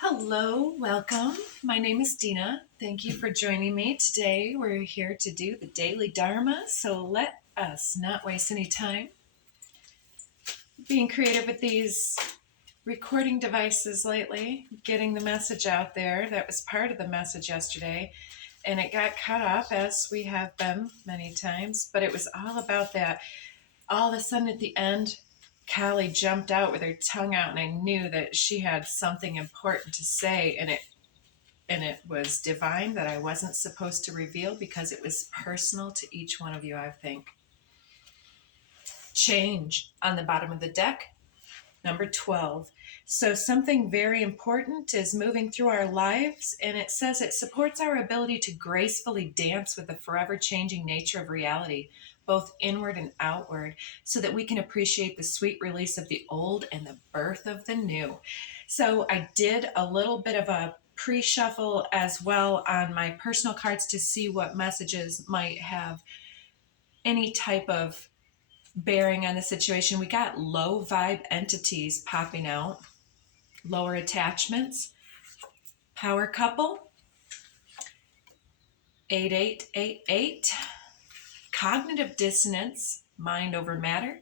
Hello, welcome. My name is Deana. Thank you for joining me today. We're here to do the daily Dharma, so let us not waste any time. Being creative with these recording devices lately, getting the message out there. That was part of the message yesterday, and it got cut off as we have been many times, but it was all about that. All of a sudden at the end, Callie jumped out with her tongue out, and I knew that she had something important to say, and it was divine that I wasn't supposed to reveal because it was personal to each one of you, I think. Change on the bottom of the deck, number 12. So something very important is moving through our lives, and it says it supports our ability to gracefully dance with the forever changing nature of reality, both inward and outward, so that we can appreciate the sweet release of the old and the birth of the new. So I did a little bit of a pre-shuffle as well on my personal cards to see what messages might have any type of bearing on the situation. We got low vibe entities popping out, lower attachments, power couple, 8888, cognitive dissonance, mind over matter.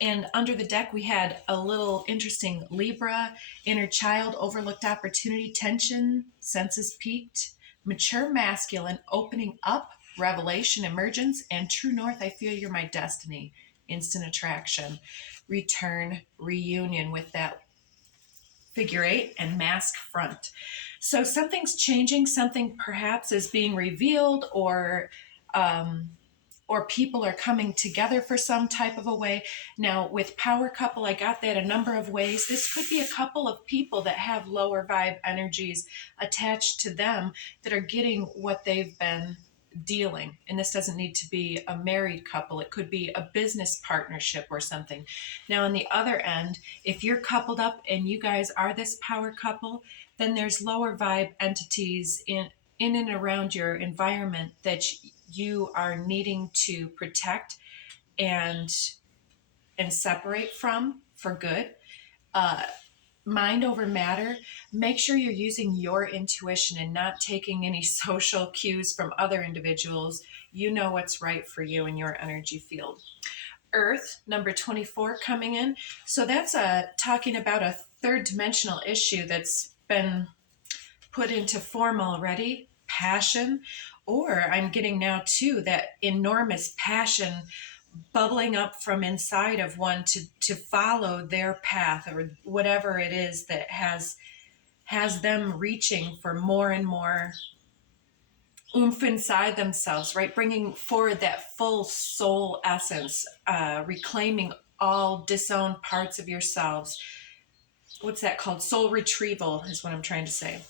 And under the deck, we had a little interesting Libra, inner child, overlooked opportunity, tension, senses peaked, mature masculine, opening up, revelation, emergence, and true north, I feel you're my destiny, instant attraction, return, reunion with that figure eight and mask front. So something's changing, something perhaps is being revealed, or people are coming together for some type of a way. Now, with power couple, I got that a number of ways. This could be a couple of people that have lower vibe energies attached to them that are getting what they've been dealing. And this doesn't need to be a married couple. It could be a business partnership or something. Now, on the other end, if you're coupled up and you guys are this power couple, then there's lower vibe entities in and around your environment that you are needing to protect and separate from for good. Mind over matter. Make sure you're using your intuition and not taking any social cues from other individuals. You know what's right for you in your energy field. Earth, number 24, coming in. So that's talking about a third dimensional issue that's been put into form already. Passion, or I'm getting now too that enormous passion bubbling up from inside of one to follow their path or whatever it is that has them reaching for more and more oomph inside themselves, right? Bringing forward that full soul essence, reclaiming all disowned parts of yourselves. What's that called? Soul retrieval is what I'm trying to say.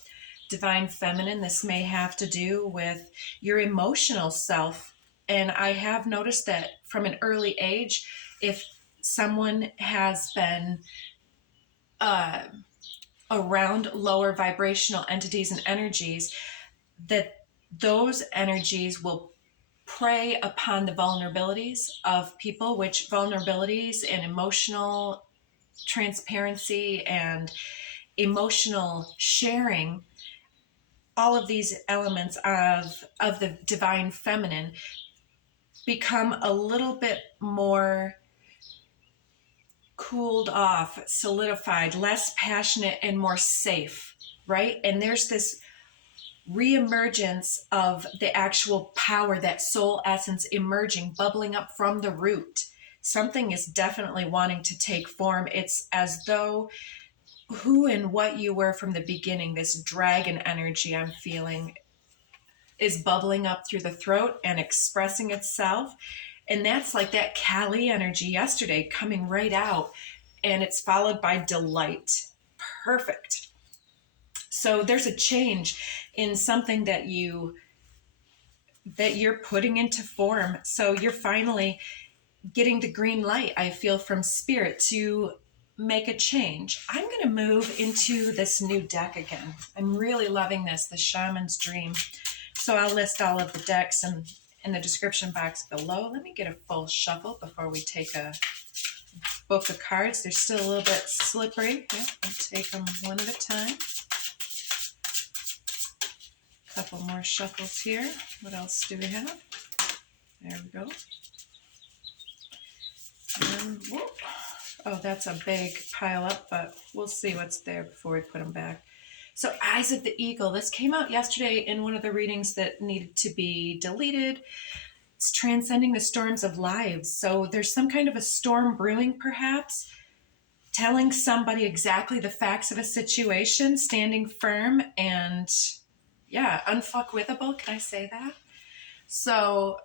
Divine feminine, this may have to do with your emotional self. And I have noticed that from an early age, if someone has been around lower vibrational entities and energies, that those energies will prey upon the vulnerabilities of people, which vulnerabilities and emotional transparency and emotional sharing, all of these elements of the divine feminine become a little bit more cooled off, solidified, less passionate, and more safe, right? And there's this reemergence of the actual power, that soul essence emerging, bubbling up from the root. Something is definitely wanting to take form. It's as though who and what you were from the beginning, this dragon energy I'm feeling, is bubbling up through the throat and expressing itself. And that's like that Kali energy yesterday coming right out. And it's followed by delight. Perfect. So there's a change in something that you're putting into form. So you're finally getting the green light, I feel, from spirit to make a change. I'm going to move into this new deck again. I'm really loving this, the Shaman's Dream. So I'll list all of the decks in the description box below. Let me get a full shuffle before we take a book of cards. They're still a little bit slippery. Yep, I'll take them one at a time. Couple more shuffles here. What else do we have? There we go. And whoop. Oh, that's a big pile up, but we'll see what's there before we put them back. So, Eyes of the Eagle. This came out yesterday in one of the readings that needed to be deleted. It's transcending the storms of lives. So, there's some kind of a storm brewing, perhaps, telling somebody exactly the facts of a situation, standing firm, and yeah, unfuckwithable. Can I say that? So,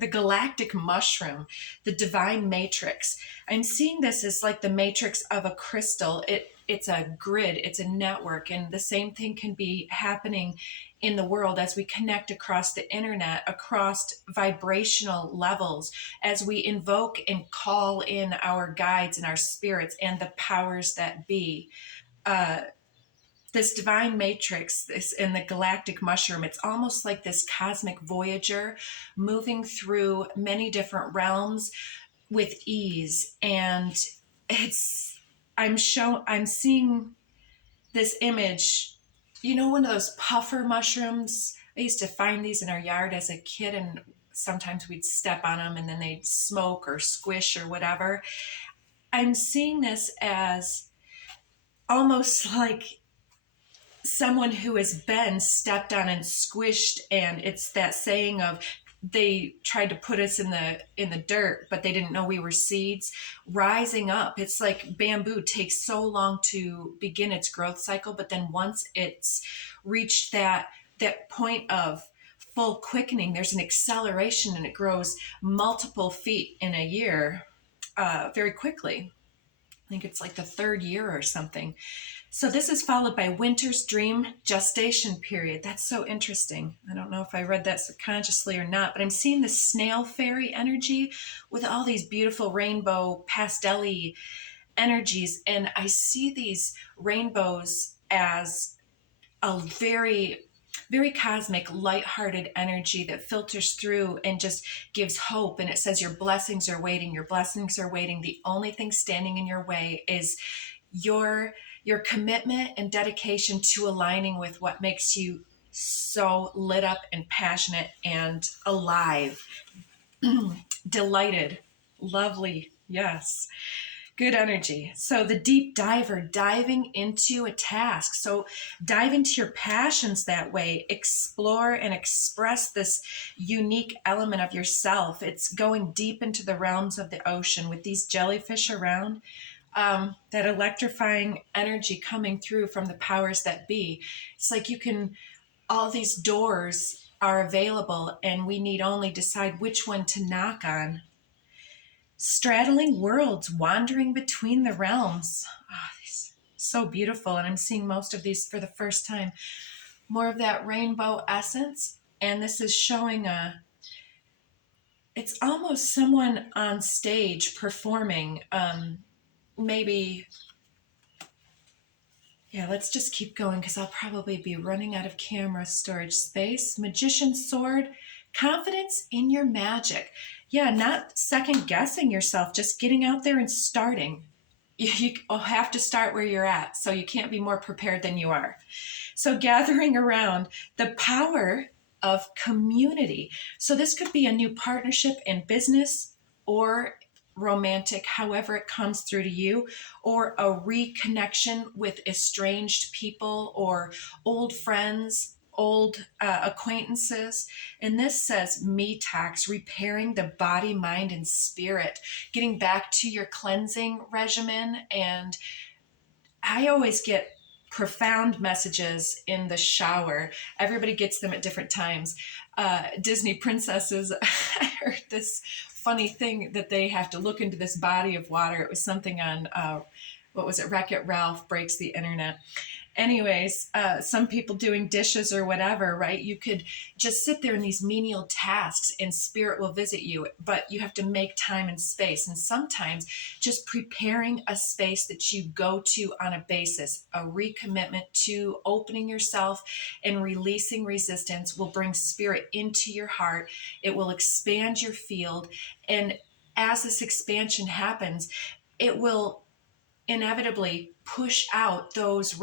the galactic mushroom, the divine matrix. I'm seeing this as like the matrix of a crystal. It's a grid, it's a network, and the same thing can be happening in the world as we connect across the internet, across vibrational levels, as we invoke and call in our guides and our spirits and the powers that be. Uh, this divine matrix, this in the galactic mushroom, it's almost like this cosmic voyager moving through many different realms with ease. And it's I'm seeing this image, one of those puffer mushrooms. I used to find these in our yard as a kid, and sometimes we'd step on them and then they'd smoke or squish or whatever. I'm seeing this as almost like someone who has been stepped on and squished, and it's that saying of they tried to put us in the dirt, but they didn't know we were seeds rising up. It's like bamboo takes so long to begin its growth cycle, but then once it's reached that point of full quickening, there's an acceleration and it grows multiple feet in a year, very quickly. I think it's like the third year or something. So this is followed by winter's dream gestation period. That's so interesting. I don't know if I read that subconsciously or not, but I'm seeing the snail fairy energy with all these beautiful rainbow pastel-y energies. And I see these rainbows as a very, very cosmic, light-hearted energy that filters through and just gives hope. And it says, your blessings are waiting. Your blessings are waiting. The only thing standing in your way is your commitment and dedication to aligning with what makes you so lit up and passionate and alive. Delighted, lovely, yes, good energy. So the deep diver, diving into a task. So dive into your passions that way, explore and express this unique element of yourself. It's going deep into the realms of the ocean with these jellyfish around. That electrifying energy coming through from the powers that be. It's like all these doors are available and we need only decide which one to knock on. Straddling worlds, wandering between the realms. Oh, so beautiful. And I'm seeing most of these for the first time. More of that rainbow essence. And this is showing it's almost someone on stage performing, maybe. Yeah, let's just keep going because I'll probably be running out of camera storage space. Magician's sword, confidence in your magic. Yeah, not second guessing yourself, just getting out there and starting. You have to start where you're at, so you can't be more prepared than you are. So gathering around the power of community. So this could be a new partnership in business or romantic, however it comes through to you, or a reconnection with estranged people or old friends, old acquaintances. And this says detox, repairing the body, mind, and spirit, getting back to your cleansing regimen. And I always get profound messages in the shower. Everybody gets them at different times. Disney princesses, I heard this funny thing that they have to look into this body of water. It was something on, what was it? Wreck-It Ralph breaks the internet. Anyways, some people doing dishes or whatever, right? You could just sit there in these menial tasks and spirit will visit you, but you have to make time and space. And sometimes just preparing a space that you go to on a basis, a recommitment to opening yourself and releasing resistance will bring spirit into your heart. It will expand your field. And as this expansion happens, it will inevitably push out those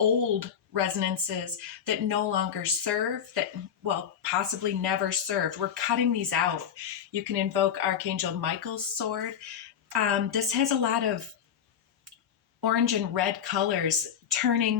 old resonances that no longer serve, that, well, possibly never served. We're cutting these out. You can invoke Archangel Michael's sword. This has a lot of orange and red colors turning